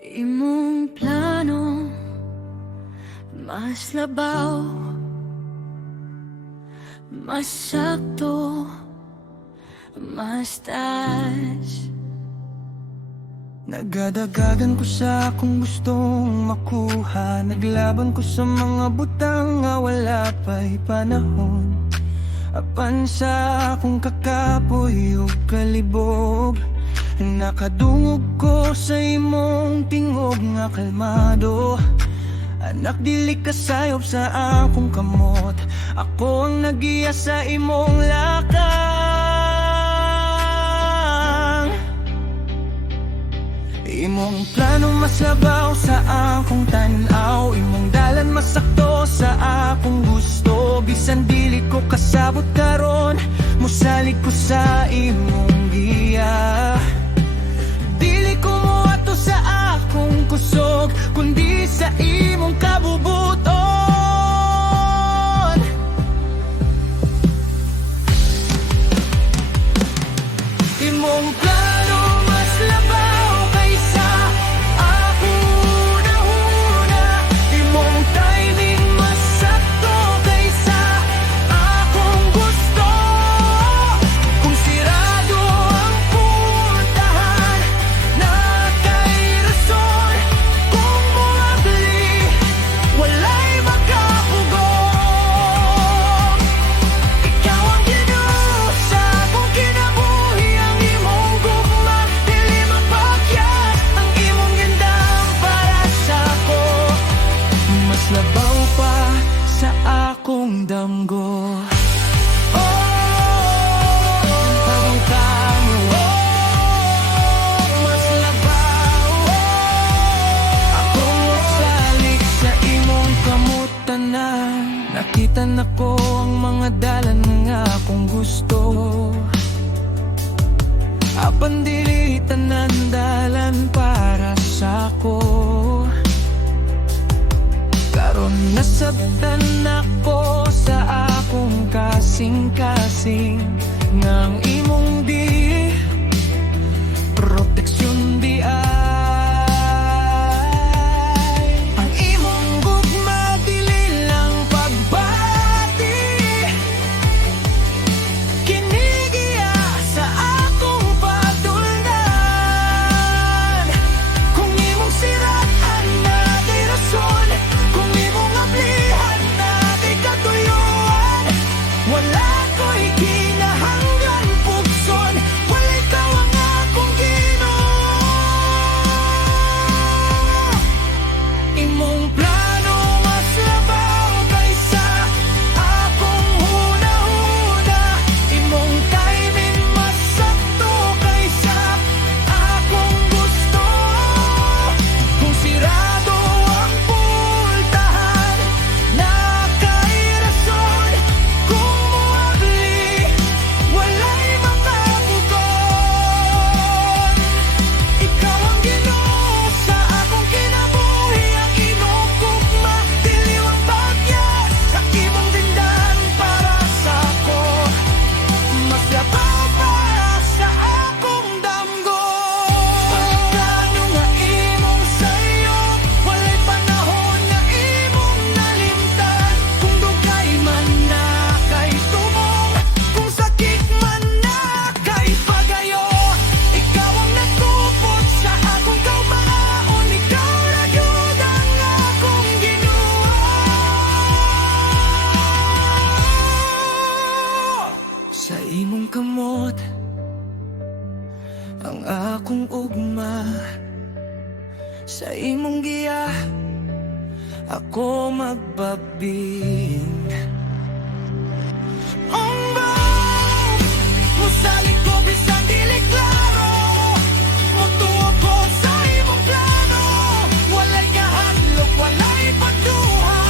Imong plano mas labaw, mas sakto, mas taas. Nagadagagan ko sa akong gustong makuha. Naglaban ko sa mga butang nga wala pa'y panahon. Apan sa akong kakapoy o kalibog, nakadungog ko sa imong tingog nga kalmado. Anak, dili ka sayop sa akong kamot. Ako ang nagiya sa imong lakang. Imong plano masabaw sa akong tanaw. Imong dalan masakto sa akong gusto. Bisan dili ko kasabot karon, musalig ko sa imong giya. Dili ko moadto sa akong kusog, kundi sa imong kabubuton. Imong plano mas labaw kaysa akong una-una. Imong timing mas sakto kaysa akong gusto. Kung sirado ang puntahan, na kay rason. Kung muabli, walay makapugong. Ikaw ang ginoo sa akong kinabuhi. Ang imong gugma, dili mapakyas. Ang imong gandam para sa ako, mas labaw pa sa akong damgo. Ang kamo, mas labaw. Akong salik sa imong kamutanan. Nakita na ko ang mga dalan nga akong gusto. Apan dili tanan dalan para sa ako. Karon nasabtan ako sa akong kasing-kasing. Ngang imong di proteksyon di ay. Ang imong gugma dili lang pagbati. Kinigiya sa akong patulnan. Kung imong siraan na kay rason, kung imong ablihan na kay katuyuan, wala ko'y kinahanglan pugson. Wala ikaw ang akong Ginoo. Imong plano mas labaw kaysa akong una-una. Imong timing mas sakto kaysa akong gusto. Kung sirado ang pultahan, na kay rason. Kung muabli, walay makabugon. Ikaw ang Ginoo sa akong kinabuhi. Ang imong gugma, dili mapakyas. Ang imong dindan para sa ako, mas labaw para sa akong damgo. Pagkano nga imong sayo, walay panahon nga imong nalimtan. Kung dugay man na kay tumong, kung sakit man na kay pagayo, ikaw ang nagtupot sa akong kaumaon. Ikaw ra gyud ang akong Ginoo. Sa imong kamot, ang akong ugma. Sa imong giya, ako magbabing. Umbong, musalig ko bisan dili klaro. Mutuo ko sa imong plano. Walay kahadlok, walay pagduha.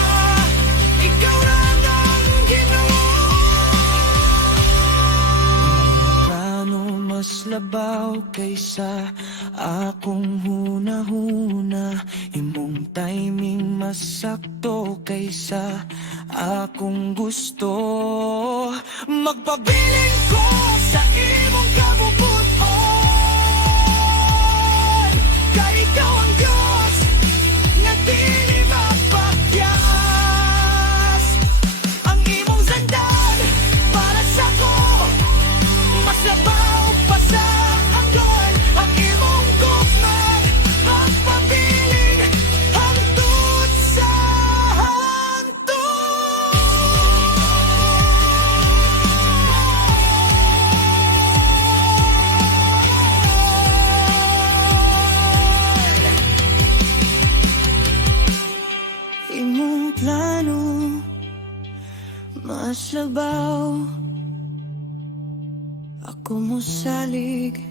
Ikaw ra ang Ginoo. Plano mas labaw kaysa akong huna-huna. Imong timing mas sakto kaysa akong gusto. Magpabilin ko sa imong kabubuton. Kay ikaw ang Diyos. mas labaw. Ako mo salig